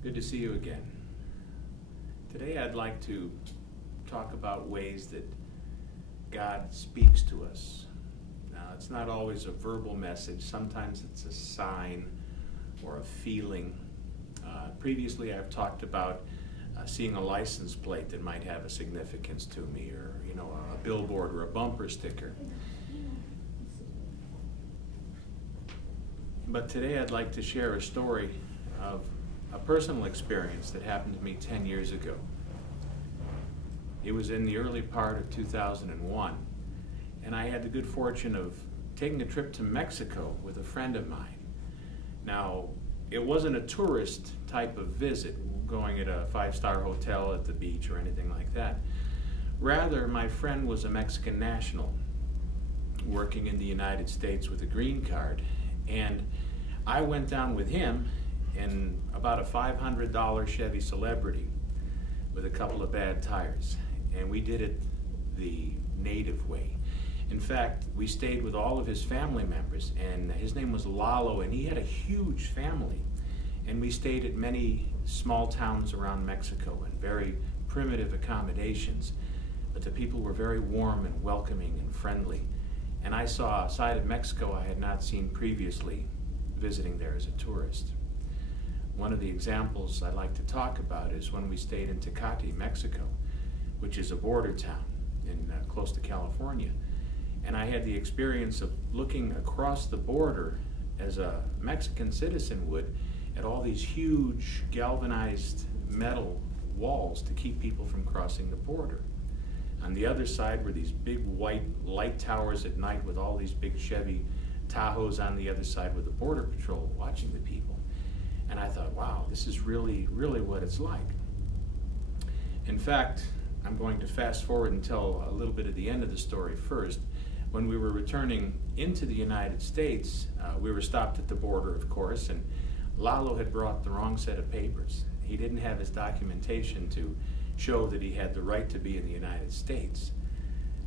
Good to see you again. Today I'd like to talk about ways that God speaks to us. Now, it's not always a verbal message. Sometimes it's a sign or a feeling. Previously I've talked about seeing a license plate that might have a significance to me, or a billboard or a bumper sticker. But today I'd like to share a story of a personal experience that happened to me 10 years ago. It was in the early part of 2001, and I had the good fortune of taking a trip to Mexico with a friend of mine. Now, it wasn't a tourist type of visit, going at a five-star hotel at the beach or anything like that. Rather, my friend was a Mexican national working in the United States with a green card, and I went down with him in about a $500 Chevy Celebrity with a couple of bad tires, and we did it the native way. In fact, we stayed with all of his family members, and his name was Lalo, and he had a huge family, and we stayed at many small towns around Mexico in very primitive accommodations, but the people were very warm and welcoming and friendly, and I saw a side of Mexico I had not seen previously visiting there as a tourist. One of the examples I like to talk about is when we stayed in Tecate, Mexico, which is a border town in close to California. And I had the experience of looking across the border as a Mexican citizen would at all these huge galvanized metal walls to keep people from crossing the border. On the other side were these big white light towers at night with all these big Chevy Tahoes on the other side with the Border Patrol watching the people. And I thought, wow, this is really what it's like. In fact, I'm going to fast forward and tell a little bit of the end of the story first. When we were returning into the United States, we were stopped at the border, of course, and Lalo had brought the wrong set of papers. He didn't have his documentation to show that he had the right to be in the United States.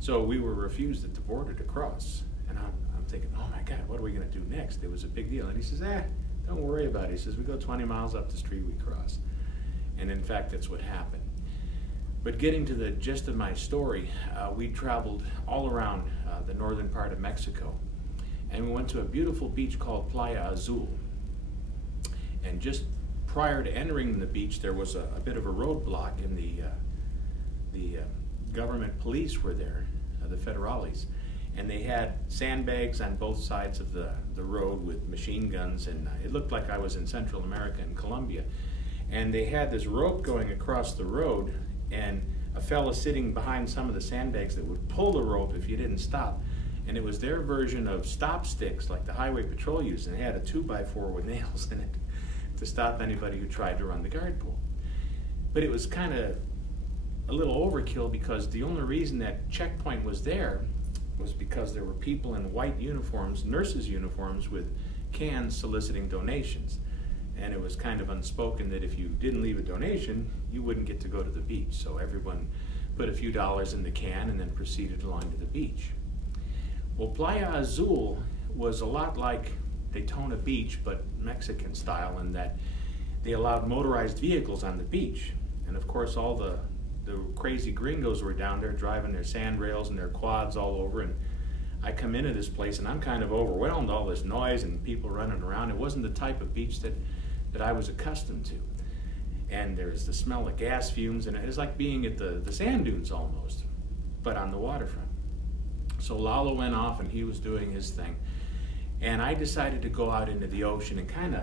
So we were refused at the border to cross. And I'm thinking, oh my God, what are we going to do next? It was a big deal. And he says, don't worry about it. He says, we go 20 miles up the street, we cross. And in fact, that's what happened. But getting to the gist of my story, we traveled all around the northern part of Mexico, and we went to a beautiful beach called Playa Azul. And just prior to entering the beach, there was a bit of a roadblock, and the government police were there, the federales, and they had sandbags on both sides of the road with machine guns, and it looked like I was in Central America in Colombia. And they had this rope going across the road, and a fella sitting behind some of the sandbags that would pull the rope if you didn't stop. And it was their version of stop sticks like the highway patrol used, and they had a 2x4 with nails in it to stop anybody who tried to run the guard pole. But it was kind of a little overkill, because the only reason that checkpoint was there was because there were people in white uniforms, nurses' uniforms, with cans soliciting donations. And it was kind of unspoken that if you didn't leave a donation, you wouldn't get to go to the beach. So everyone put a few dollars in the can and then proceeded along to the beach. Well, Playa Azul was a lot like Daytona Beach, but Mexican style, in that they allowed motorized vehicles on the beach. And of course, all the crazy gringos were down there driving their sand rails and their quads all over. And I come into this place and I'm kind of overwhelmed, all this noise and people running around. It wasn't the type of beach that I was accustomed to. And there's the smell of gas fumes, and it was like being at the sand dunes almost, but on the waterfront. So Lalo went off and he was doing his thing. And I decided to go out into the ocean and kind of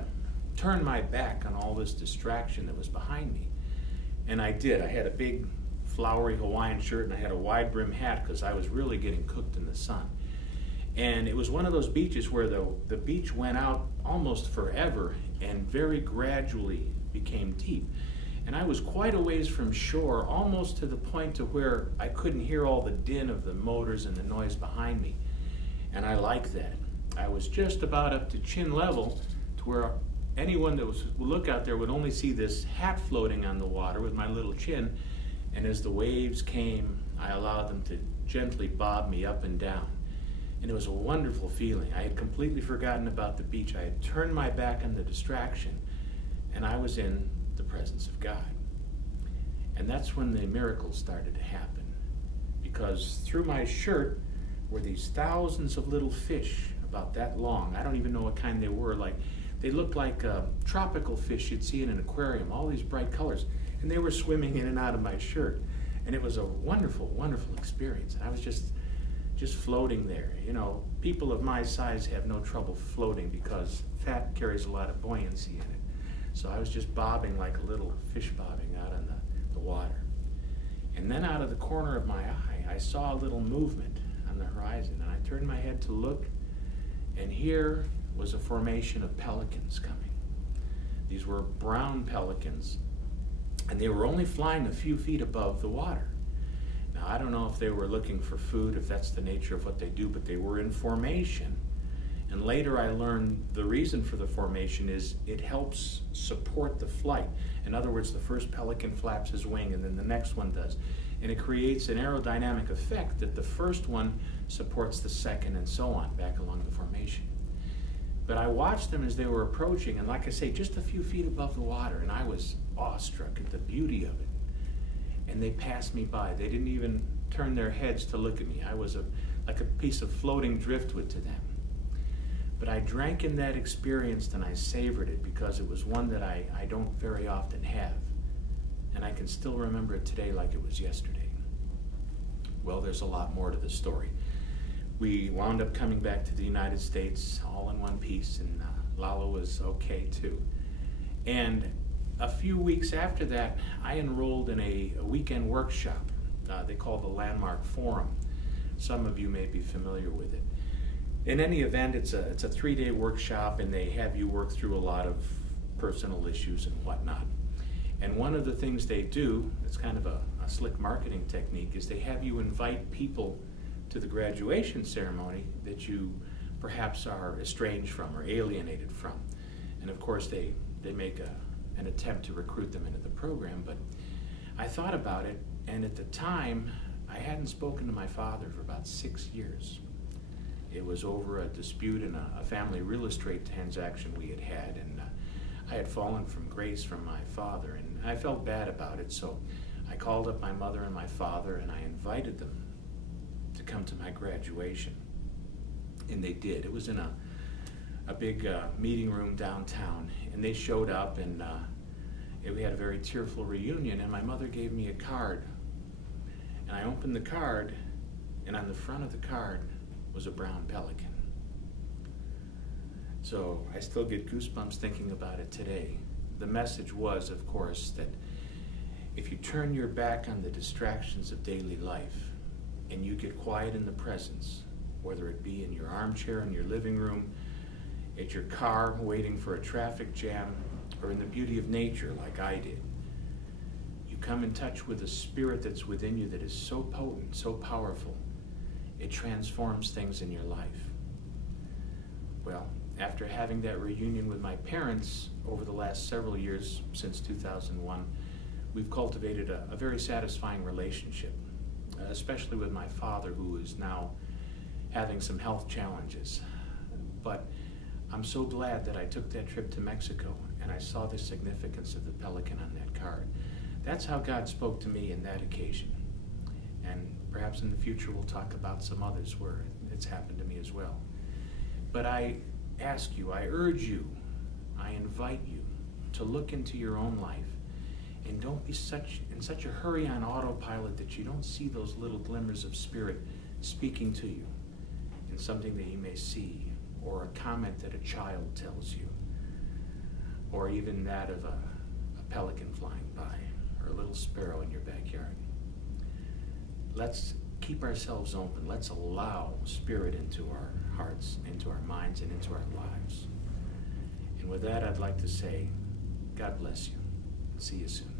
turn my back on all this distraction that was behind me. And I did. I had a big flowery Hawaiian shirt and I had a wide brim hat because I was really getting cooked in the sun. And it was one of those beaches where the beach went out almost forever and very gradually became deep. And I was quite a ways from shore, almost to the point to where I couldn't hear all the din of the motors and the noise behind me. And I liked that. I was just about up to chin level, to where anyone that would look out there would only see this hat floating on the water with my little chin. And as the waves came, I allowed them to gently bob me up and down. And it was a wonderful feeling. I had completely forgotten about the beach. I had turned my back on the distraction, and I was in the presence of God. And that's when the miracles started to happen, because through my shirt were these thousands of little fish about that long. I don't even know what kind they were. They looked like tropical fish you'd see in an aquarium, all these bright colors. And they were swimming in and out of my shirt. And it was a wonderful, wonderful experience. And I was just floating there. You know, people of my size have no trouble floating because fat carries a lot of buoyancy in it. So I was just bobbing like a little fish bobbing out on the water. And then out of the corner of my eye, I saw a little movement on the horizon. And I turned my head to look, and here was a formation of pelicans coming. These were brown pelicans, and they were only flying a few feet above the water. Now, I don't know if they were looking for food, if that's the nature of what they do, but they were in formation. And later I learned the reason for the formation is it helps support the flight. In other words, the first pelican flaps his wing, and then the next one does. And it creates an aerodynamic effect that the first one supports the second, and so on, back along the formation. But I watched them as they were approaching, and like I say, just a few feet above the water, and I was awestruck at the beauty of it. And they passed me by. They didn't even turn their heads to look at me. I was like a piece of floating driftwood to them. But I drank in that experience and I savored it because it was one that I don't very often have. And I can still remember it today like it was yesterday. Well, there's a lot more to the story. We wound up coming back to the United States all in one piece, and Lala was okay too. And a few weeks after that, I enrolled in a weekend workshop they call the Landmark Forum. Some of you may be familiar with it. In any event, it's a 3-day workshop, and they have you work through a lot of personal issues and whatnot. And one of the things they do, it's kind of a slick marketing technique, is they have you invite people to the graduation ceremony that you perhaps are estranged from or alienated from. And of course they make an attempt to recruit them into the program. But I thought about it, and at the time I hadn't spoken to my father for about 6 years. It was over a dispute in a family real estate transaction we had, and I had fallen from grace from my father, and I felt bad about it. So I called up my mother and my father, and I invited them to come to my graduation. And they did. It was in a big meeting room downtown, and they showed up, and we had a very tearful reunion, and my mother gave me a card. And I opened the card, and on the front of the card was a brown pelican. So I still get goosebumps thinking about it today. The message was, of course, that if you turn your back on the distractions of daily life and you get quiet in the presence, whether it be in your armchair in your living room, at your car waiting for a traffic jam, or in the beauty of nature like I did, you come in touch with a spirit that's within you that is so potent, so powerful, it transforms things in your life. Well, after having that reunion with my parents over the last several years since 2001, we've cultivated a very satisfying relationship, especially with my father, who is now having some health challenges. But I'm so glad that I took that trip to Mexico and I saw the significance of the pelican on that card. That's how God spoke to me in that occasion. And perhaps in the future we'll talk about some others where it's happened to me as well. But I ask you, I urge you, I invite you to look into your own life, and don't be in such a hurry on autopilot that you don't see those little glimmers of spirit speaking to you in something that you may see, or a comment that a child tells you, or even that of a pelican flying by, or a little sparrow in your backyard. Let's keep ourselves open. Let's allow spirit into our hearts, into our minds, and into our lives. And with that, I'd like to say, God bless you. See you soon.